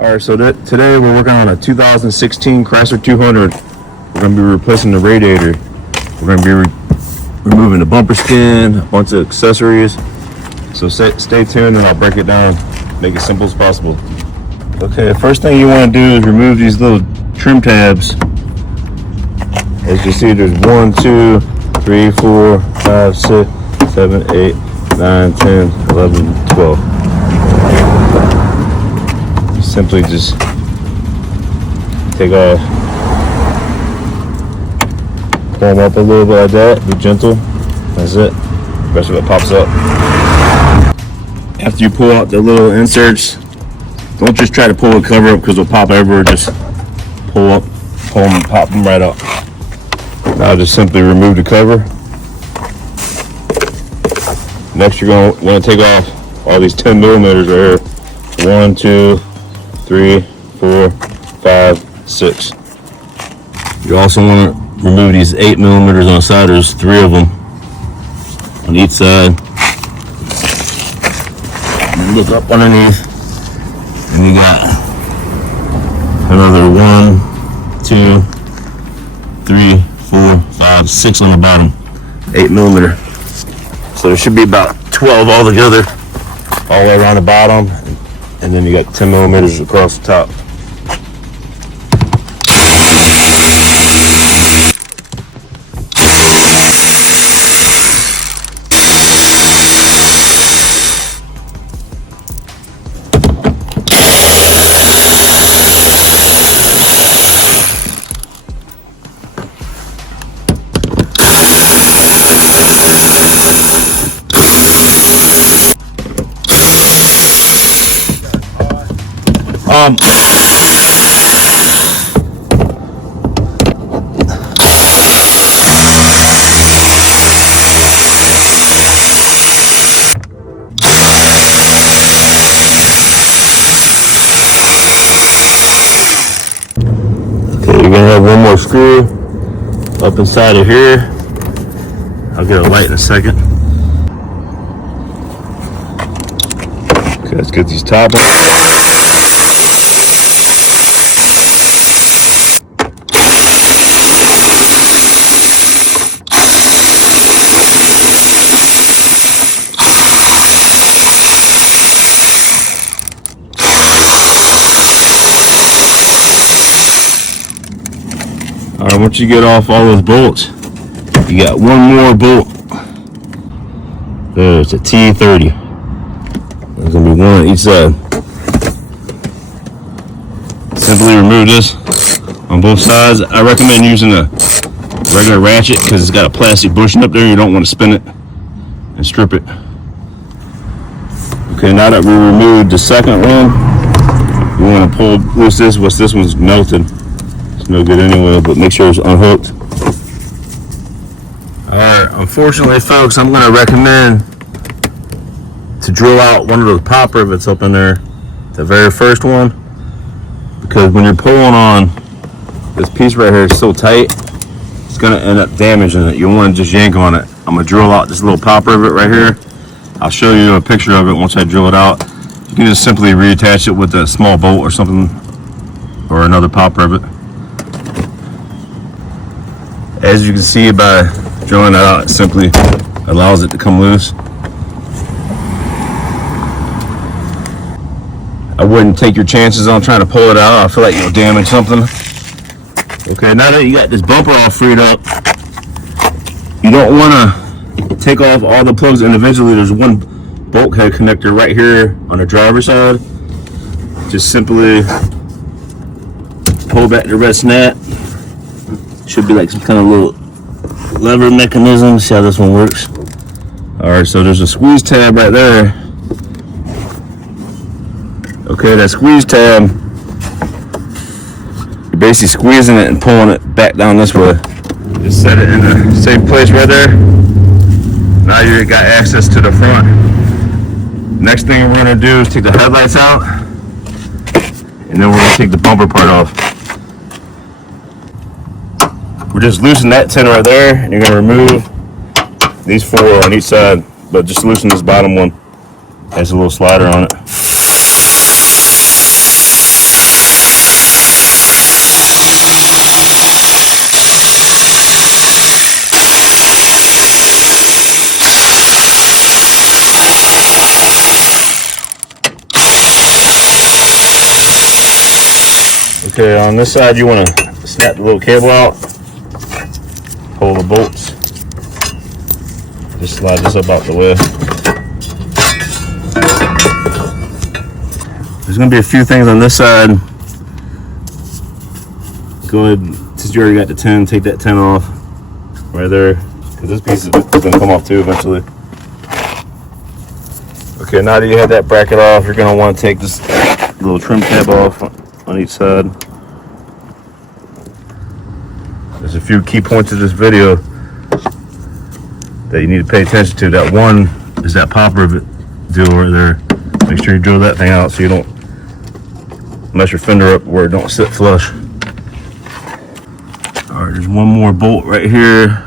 Alright, so today we're working on a 2016 Chrysler 200. We're going to be replacing the radiator. We're going to be removing the bumper skin, a bunch of accessories. So stay tuned and I'll break it down, make it simple as possible. Okay, the first thing you want to do is remove these little trim tabs. As you see, there's 1, 2, 3, 4, 5, 6, 7, 8, 9, 10, 11, 12. Simply just take off, pull them up a little bit like that, be gentle, that's it, the rest of it pops up. After you pull out the little inserts, don't just try to pull the cover up because it'll pop everywhere, just pull them and pop them right up. Now just simply remove the cover. Next you're going to want to take off all these 10 millimeters right here. 1, 2, 3, 4, 5, 6. You also want to remove these 8 millimeters on the side. There's 3 of them on each side. And look up underneath, and you got another 1, 2, 3, 4, 5, 6 on the bottom. 8 millimeter. So there should be about 12 altogether, all the way around the bottom. And then you got 10 millimeters across the top. You're gonna have one more screw up inside of here. I'll get a light in a second. Okay, let's get these top off. Alright, once you get off all those bolts, you got one more bolt. There's a T30. There's going to be one on each side. Simply remove this on both sides. I recommend using a regular ratchet because it's got a plastic bushing up there. You don't want to spin it and strip it. Okay, now that we removed the second one, you want to pull loose this. This one's melted. No good anyway, but make sure it's unhooked. Alright, unfortunately folks, I'm going to recommend to drill out one of those pop rivets up in there, the very first one, because when you're pulling on this piece right here, it's so tight, it's going to end up damaging it. You want to just yank on it. I'm going to drill out this little pop rivet right here. I'll show you a picture of it once I drill it out. You can just simply reattach it with a small bolt or something, or another pop rivet. As you can see by drilling it out, it simply allows it to come loose. I wouldn't take your chances on trying to pull it out. I feel like you'll damage something. Okay, now that you got this bumper all freed up, you don't want to take off all the plugs individually. There's one bulkhead connector right here on the driver's side. Just simply pull back the red snap. Should be like some kind of little lever mechanism. See how this one works. Alright, so there's a squeeze tab right there. Okay, that squeeze tab, you're basically squeezing it and pulling it back down this way. Just set it in the same place right there. Now you got access to the front. Next thing we're going to do is take the headlights out, and then we're going to take the bumper part off. We're just loosening that tin right there, and you're going to remove these 4 on each side, but just loosen this bottom one. Has a little slider on it. Okay, on this side you want to snap the little cable out, pull the bolts, just slide this up out the way. There's going to be a few things on this side. Go ahead, since you already got the 10, take that 10 off right there, because this piece is going to come off too eventually. Okay, now that you have that bracket off, you're going to want to take this little trim tab off on each side. There's a few key points of this video that you need to pay attention to. That one is that popper deal right there. Make sure you drill that thing out so you don't mess your fender up where it don't sit flush. All right, there's one more bolt right here.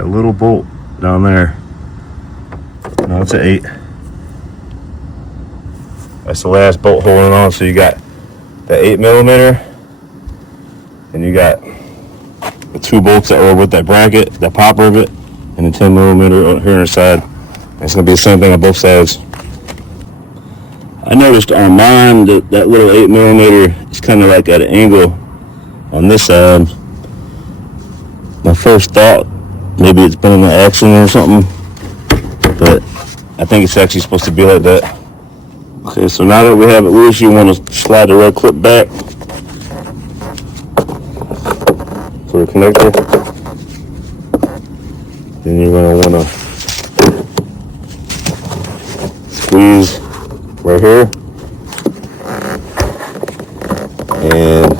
A little bolt down there. No, it's an 8. That's the last bolt holding on. So you got the 8mm, and you got the 2 bolts that were with that bracket, that popper of it, and the 10mm here on the side. And it's gonna be the same thing on both sides. I noticed on mine that that little 8mm is kind of like at an angle on this side. My first thought, maybe it's been in the action or something, but I think it's actually supposed to be like that. Okay, so now that we have it loose, you want to slide the red clip back for the connector. Then you're going to want to squeeze right here and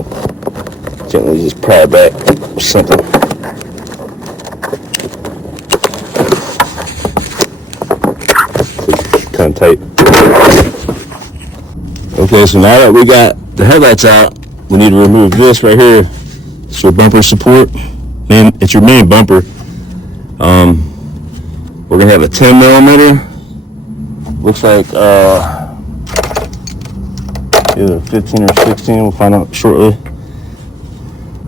gently just pry it back with something. Kind of tight. Okay, so now that we got the headlights out, we need to remove this right here. It's your bumper support. It's your main bumper. We're gonna have a 10mm. Looks like either 15 or 16. We'll find out shortly.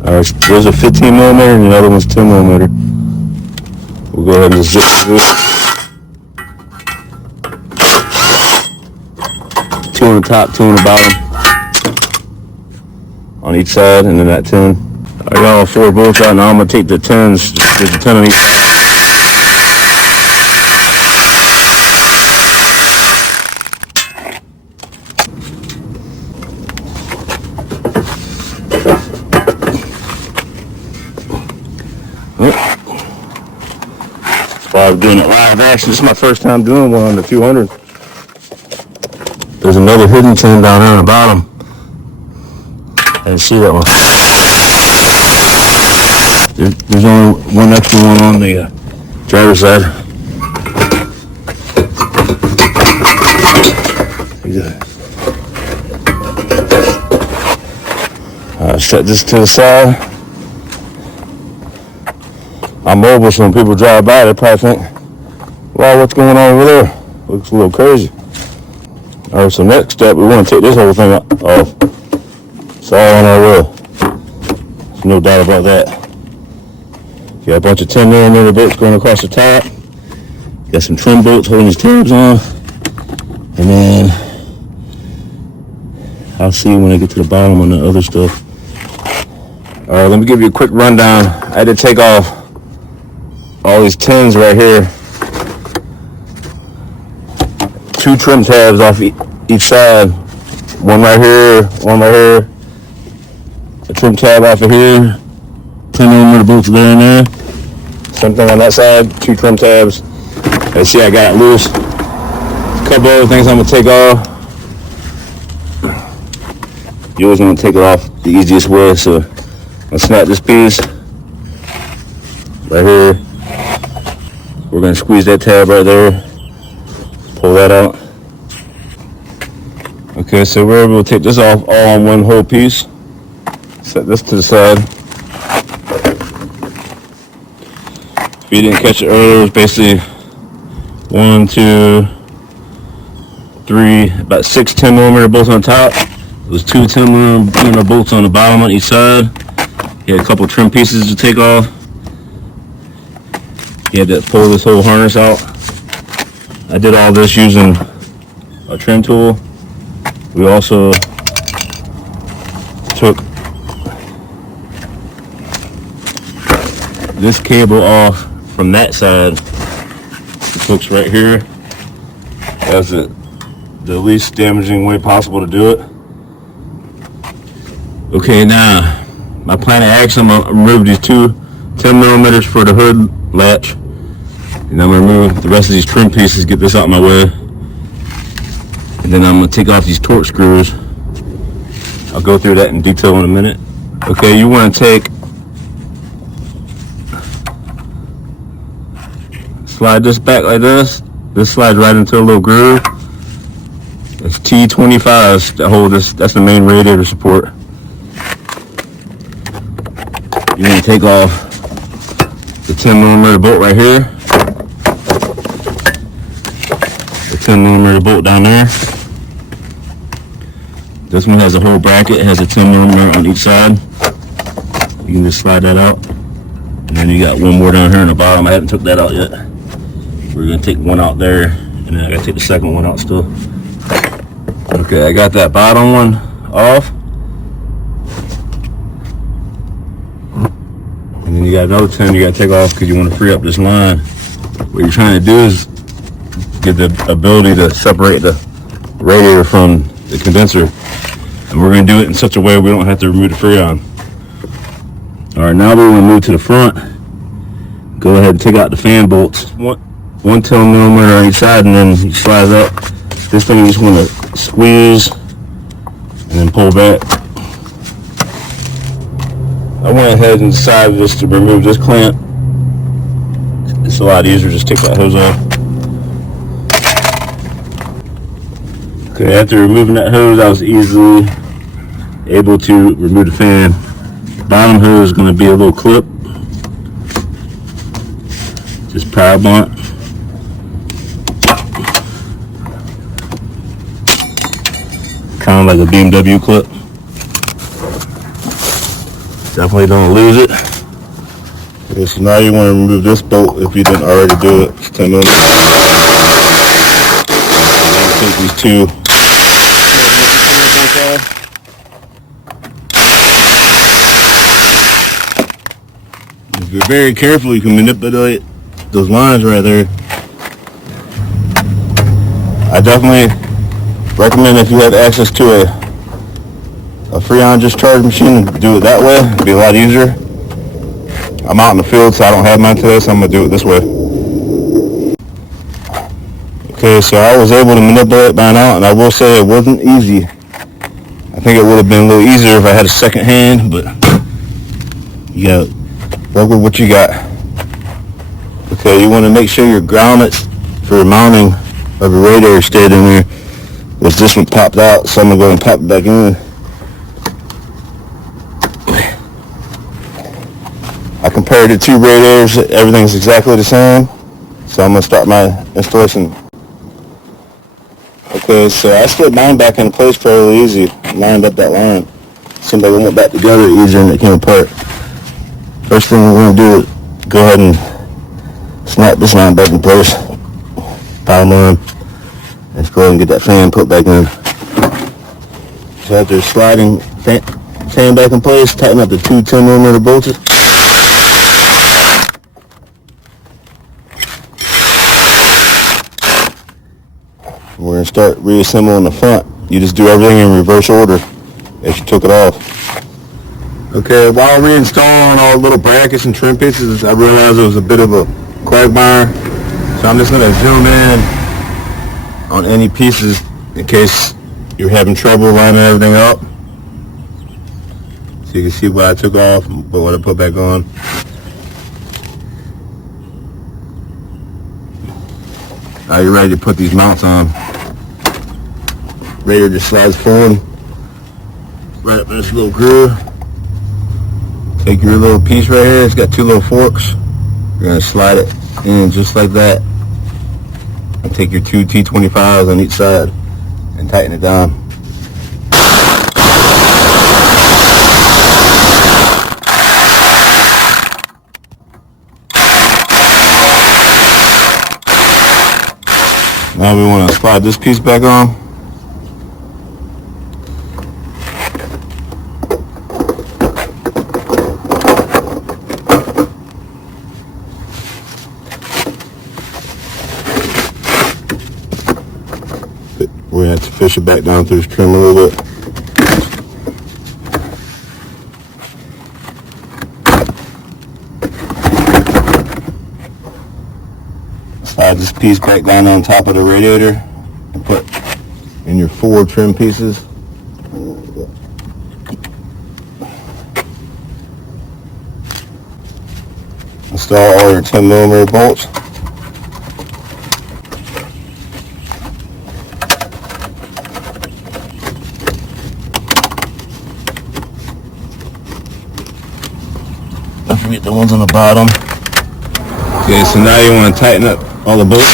Alright, there's a 15mm and the other one's 10mm. We'll go ahead and just zip through it. 2 on the top, 2 on the bottom, on each side, and then that 10. I got all 4 bolts out. Now I'm gonna take the 10s. There's a 10 on each side. That's why I'm doing it live action. This is my first time doing one on the 200. There's another hidden 10 down there on the bottom. I didn't see that one. There's only one extra one on the driver's side. Set this to the side. I'm mobile, so when people drive by, they probably think, wow, what's going on over there? Looks a little crazy. Alright, so next step, we want to take this whole thing off. It's all on our wheel. There's no doubt about that. You got a bunch of 10mm bolts going across the top. You got some trim bolts holding these tabs on. And then I'll see you when I get to the bottom on the other stuff. Alright, let me give you a quick rundown. I had to take off all these 10s right here. 2 trim tabs off each side. One right here, one right here. A trim tab off of here. 10mm bolts there and there. Same thing on that side. 2 trim tabs. And see, I got it loose. A couple other things I'm gonna take off. You always want to take it off the easiest way. So I'll snap this piece right here. We're gonna squeeze that tab right there. Pull that out. Okay, so we're able to take this off all on one whole piece. Set this to the side. If you didn't catch it earlier, it's basically 1, 2, 3, about 6 10mm bolts on top. There's 2 10mm bolts on the bottom on each side. You had a couple trim pieces to take off. You had to pull this whole harness out. I did all this using a trim tool. We also took this cable off from that side. It hooks right here. That's the least damaging way possible to do it. Okay, now my plan of action, I'm gonna remove these two 10 millimeters for the hood latch, and I'm gonna remove the rest of these trim pieces, get this out of my way, and then I'm gonna take off these torque screws. I'll go through that in detail in a minute. Okay, you want to slide this back like this. This slides right into a little groove. It's T25s that hold this. That's the main radiator support. You're going to take off the 10 millimeter bolt right here. The 10 millimeter bolt down there. This one has a whole bracket. It has a 10 millimeter on each side. You can just slide that out. And then you got one more down here in the bottom. I haven't took that out yet. We're going to take one out there. And then I got to take the second one out still. Okay, I got that bottom one off. And then you got another 10 you got to take off because you want to free up this line. What you're trying to do is get the ability to separate the radiator from the condenser. And we're going to do it in such a way we don't have to remove the Freon. Alright, now we're going to move to the front. Go ahead and take out the fan bolts. One 10 millimeter on each side, and then you slide up. This thing you just want to squeeze and then pull back. I went ahead and decided just to remove this clamp. It's a lot easier, just take that hose off. Okay, after removing that hose, I was easily able to remove the fan. The bottom hose is going to be a little clip. Just power blunt. Kind of like a BMW clip. Definitely don't lose it. Okay, so now you want to remove this bolt if you didn't already do it. It's 10 millimeters. Take these two. If you're very careful, you can manipulate those lines right there. I definitely recommend if you have access to a Freon discharge machine, do it that way. It'd be a lot easier. I'm out in the field, so I don't have mine today, so I'm gonna do it this way. Okay, so I was able to manipulate by now, and I will say it wasn't easy. I think it would have been a little easier if I had a second hand, but you gotta work with what you got. Okay, you want to make sure your grommets for mounting of the radiator stayed in there. Was this one popped out, so I'm gonna go and pop it back in. I compared the two radiators, everything's exactly the same. So I'm gonna start my installation. Okay, so I slid mine back in place fairly easy. Lined up that line. Somebody went back together easier and it came apart. First thing we're gonna do is go ahead and snap this line back in place. Power line. Let's go ahead and get that fan put back in. So after sliding fan back in place, tighten up the two 10 millimeter bolts. We're going to start reassembling the front. You just do everything in reverse order as you took it off. Okay, while reinstalling all the little brackets and trim pieces, I realized it was a bit of a quagmire. So I'm just going to zoom in on any pieces in case you're having trouble lining everything up. So you can see what I took off and what I put back on. Now you're ready to put these mounts on. Radiator just slides forward, right up in this little groove. Take your little piece right here, it's got two little forks. You're going to slide it in just like that. And take your two T25s on each side and tighten it down. Now we want to slide this piece back on. We have to fish it back down through this trim a little bit. Slide this piece back down on top of the radiator and put in your 4 trim pieces. Install all your 10mm bolts. Don't forget the ones on the bottom. Okay, so now you want to tighten up all the bolts.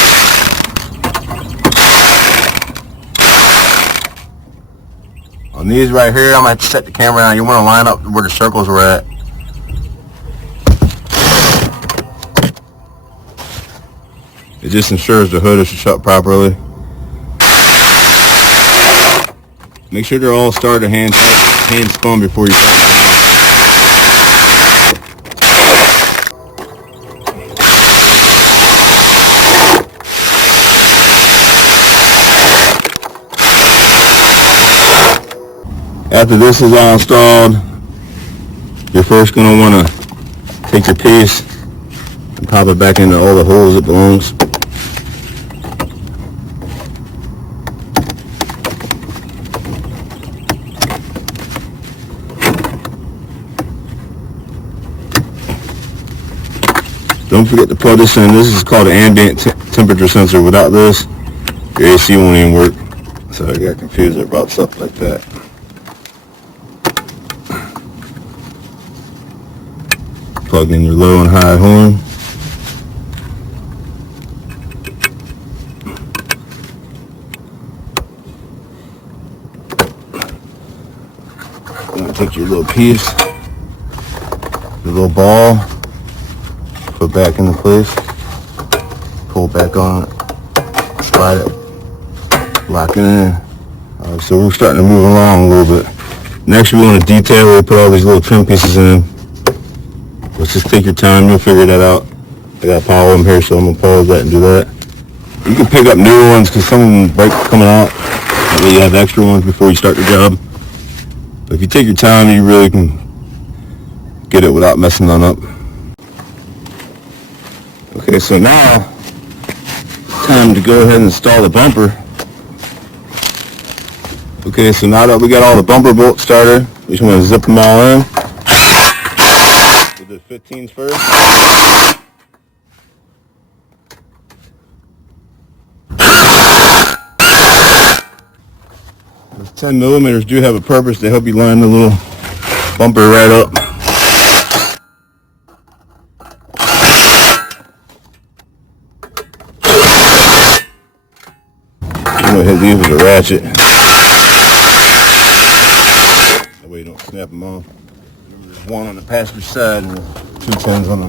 On these right here, I'm going to have to set the camera down. You want to line up where the circles were at. It just ensures the hood is shut properly. Make sure they're all started hand spun before you start. After this is all installed, you're first going to want to take your piece and pop it back into all the holes it belongs. Don't forget to plug this in. This is called an ambient temperature sensor. Without this, your AC won't even work. So I got confused about stuff like that. Plug in your low and high horn. You're going to take your little piece, your little ball, put it back into place, pull it back on it, slide it, lock it in. Alright, so we're starting to move along a little bit. Next we want to detail where we put all these little trim pieces in. Let's just take your time, you'll figure that out. I got a pile of them here, so I'm going to pause that and do that. You can pick up newer ones because some of them break coming out. That way you have extra ones before you start the job. But if you take your time, you really can get it without messing none up. Okay, so now, time to go ahead and install the bumper. Okay, so now that we got all the bumper bolts started, we just want to zip them all in. 15s first. Those 10mm do have a purpose. They help you line the little bumper right up. I'm going to hit these with a ratchet. That way you don't snap them off. There's one on the passenger side and 2 10s on the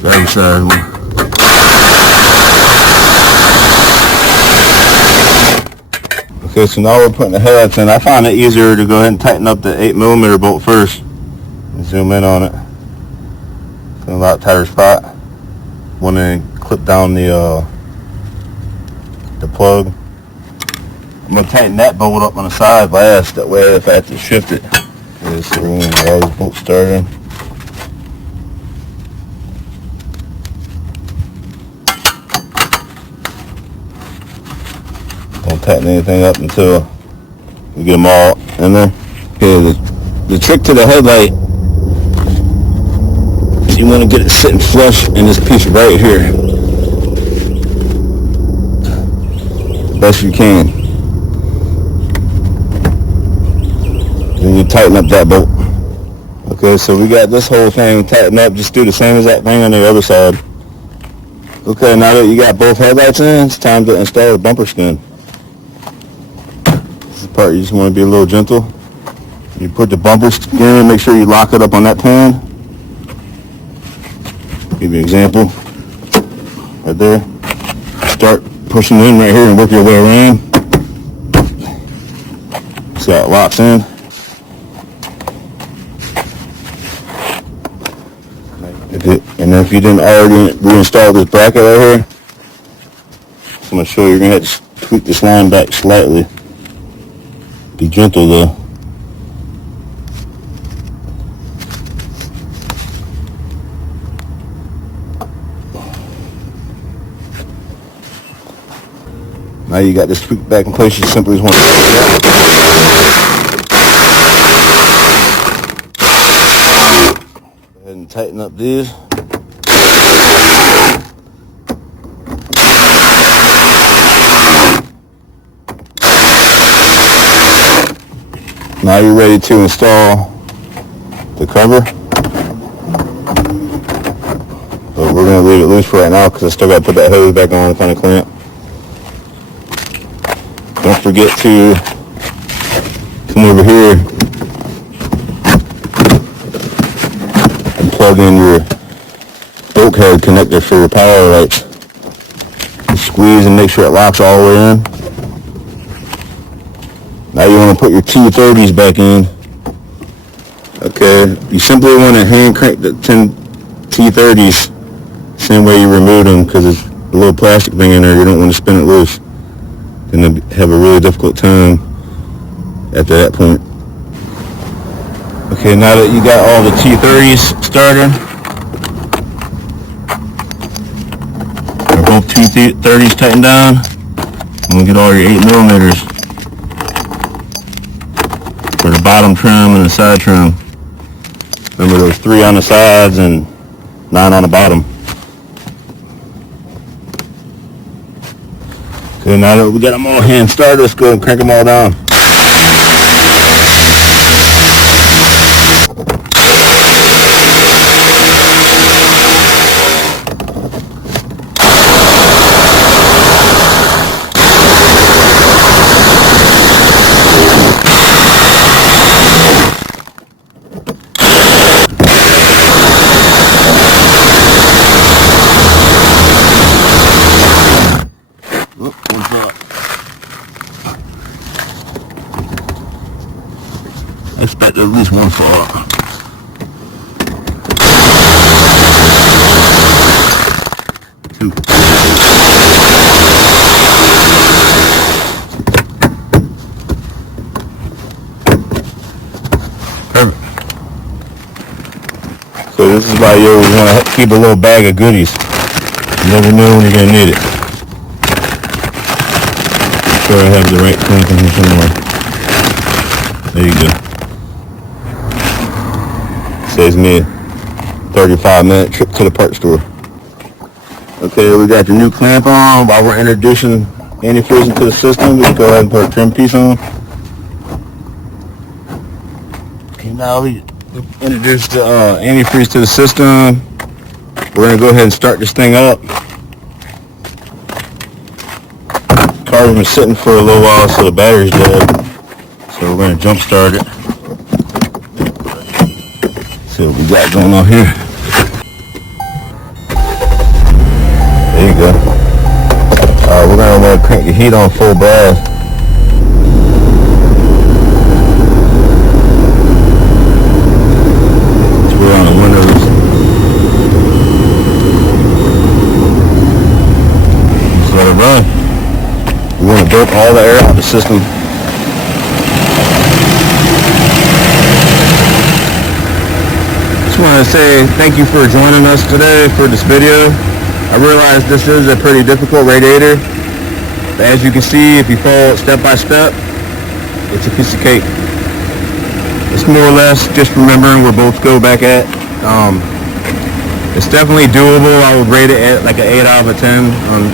driver's side. Okay, so now we're putting the headlights in. I found it easier to go ahead and tighten up the 8mm bolt first and zoom in on it. It's in a lot tighter spot. One then clip down the plug. I'm going to tighten that bolt up on the side last. That way if I have to shift it, there's the room where all these bolts started. Don't tighten anything up until we get them all in there. Okay, the trick to the headlight is you want to get it sitting flush in this piece right here. Best you can. Then you tighten up that bolt. Okay, so we got this whole thing tightened up. Just do the same exact thing on the other side. Okay, now that you got both headlights in, it's time to install the bumper skin. This is the part you just want to be a little gentle. You put the bumper skin in, make sure you lock it up on that pin. Give you an example. Right there. Start push them in right here and work your way around. See how it locks in. And then if you didn't already reinstall this bracket right here, I'm going to show you, you're going to have to tweak this line back slightly. Be gentle though. Now you got this tweak back in place, you simply just want to go ahead and tighten up these. Now you're ready to install the cover. But we're going to leave it loose for right now because I still got to put that hose back on and kind of clamp. Don't forget to come over here and plug in your bulkhead connector for your power lights. Squeeze and make sure it locks all the way in. Now you want to put your T30s back in. Okay, you simply want to hand crank the 10 T30s same way you remove them because there's a little plastic thing in there. You don't want to spin it loose. You're going to have a really difficult time after that point. Okay, now that you got all the T30s started, both T30s tightened down, I'm going to get all your 8mm. For the bottom trim and the side trim. Remember there's 3 on the sides and 9 on the bottom. Okay, now that we got them all hand started, let's go and crank them all down. I expect at least one fall out. Two. Perfect. So this is why you always want to keep a little bag of goodies. You never know when you're going to need it. I'm sure I have the right clamp in here somewhere. There you go. Saves me a 35-minute trip to the parts store. Okay, we got the new clamp on. While we're introducing antifreeze into the system, let's go ahead and put a trim piece on. Okay, now we introduced the antifreeze to the system. We're going to go ahead and start this thing up. The car's been sitting for a little while, so the battery's dead. So we're going to jump start it. See what we got going on here. There you go. Alright, we're going to want to crank the heat on full blast. We're on the windows. Just let it run. We want to burp all the air out of the system. I just want to say thank you for joining us today for this video. I realize this is a pretty difficult radiator, but as you can see, if you follow it step by step, it's a piece of cake. It's more or less just remembering where bolts go back at. It's definitely doable. I would rate it at like an 8 out of a 10 on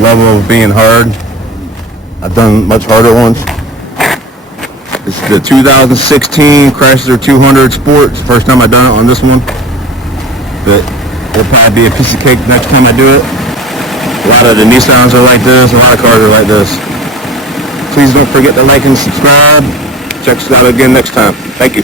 level of being hard. I've done much harder ones. This is the 2016 Chrysler 200 Sport. It's the first time I've done it on this one. But it'll probably be a piece of cake next time I do it. A lot of the Nissans are like this. A lot of cars are like this. Please don't forget to like and subscribe. Check us out again next time. Thank you.